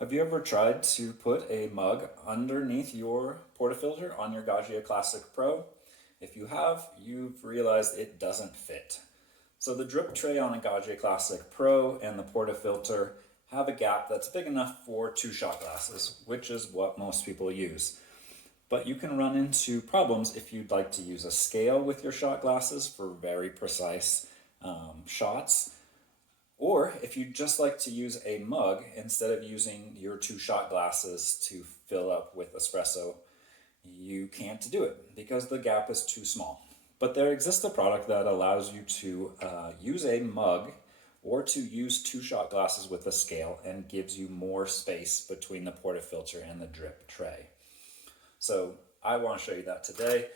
Have you ever tried to put a mug underneath your portafilter on your Gaggia Classic Pro? If you have, you've realized it doesn't fit. So the drip tray on a Gaggia Classic Pro and the portafilter have a gap that's big enough for 2 shot glasses, which is what most people use. But you can run into problems if you'd like to use a scale with your shot glasses for very precise shots. Or if you'd just like to use a mug instead of using your 2 shot glasses to fill up with espresso, you can't do it because the gap is too small. But there exists a product that allows you to use a mug or to use 2 shot glasses with a scale and gives you more space between the portafilter and the drip tray. So I want to show you that today.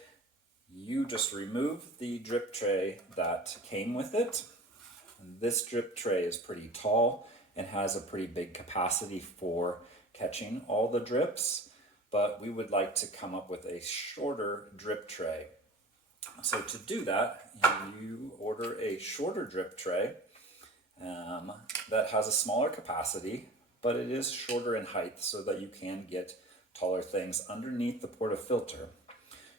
You just remove the drip tray that came with it. This drip tray is pretty tall and has a pretty big capacity for catching all the drips, but we would like to come up with a shorter drip tray. So to do that, you order a shorter drip tray that has a smaller capacity, but it is shorter in height so that you can get taller things underneath the portafilter.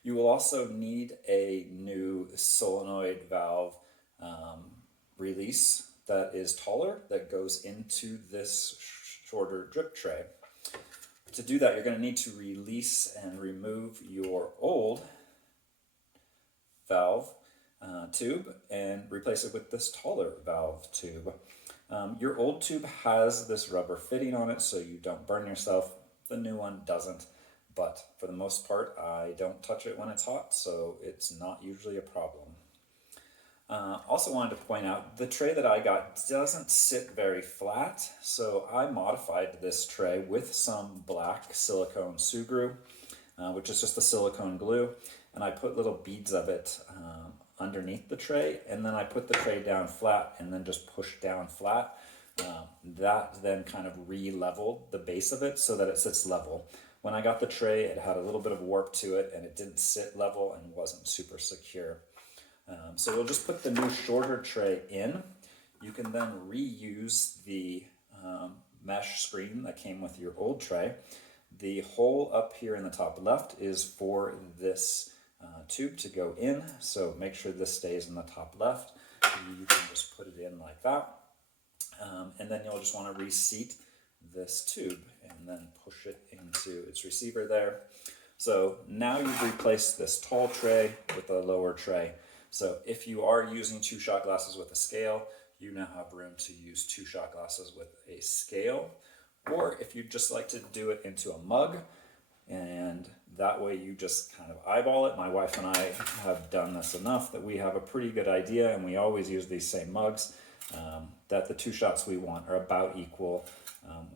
You will also need a new solenoid valve release that is taller that goes into this shorter drip tray. To do that, you're going to need to release and remove your old valve tube and replace it with this taller valve tube. Your old tube has this rubber fitting on it so you don't burn yourself. The new one doesn't, but for the most part I don't touch it when it's hot, so it's not usually a problem. Also wanted to point out, the tray that I got doesn't sit very flat, so I modified this tray with some black silicone sugru, which is just a silicone glue, and I put little beads of it underneath the tray, and then I put the tray down flat and then just pushed down flat. That then kind of re-leveled the base of it so that it sits level. When I got the tray, it had a little bit of warp to it and it didn't sit level and wasn't super secure. So we'll just put the new shorter tray in. You can then reuse the mesh screen that came with your old tray. The hole up here in the top left is for this tube to go in, so make sure this stays in the top left. You can just put it in like that. And then you'll just want to reseat this tube and then push it into its receiver there. So now you've replaced this tall tray with a lower tray. So if you are using 2-shot glasses with a scale, you now have room to use 2-shot glasses with a scale. Or if you'd just like to do it into a mug, and that way you just kind of eyeball it. My wife and I have done this enough that we have a pretty good idea, and we always use these same mugs, that the 2 shots we want are about equal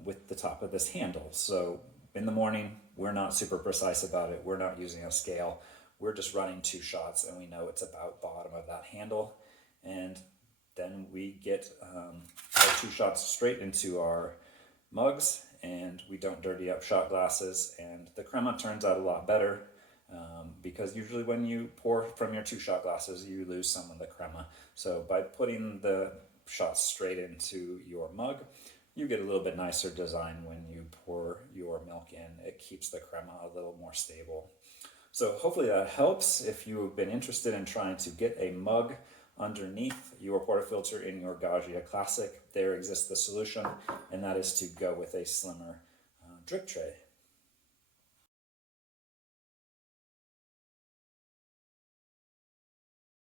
with the top of this handle. So in the morning, we're not super precise about it. We're not using a scale. We're just running 2 shots, and we know it's about bottom of that handle. And then we get our 2 shots straight into our mugs, and we don't dirty up shot glasses, and the crema turns out a lot better because usually when you pour from your 2-shot glasses, you lose some of the crema. So by putting the shots straight into your mug, you get a little bit nicer design when you pour your milk in. It keeps the crema a little more stable. So hopefully that helps. If you've been interested in trying to get a mug underneath your portafilter in your Gaggia Classic, there exists the solution, and that is to go with a slimmer drip tray.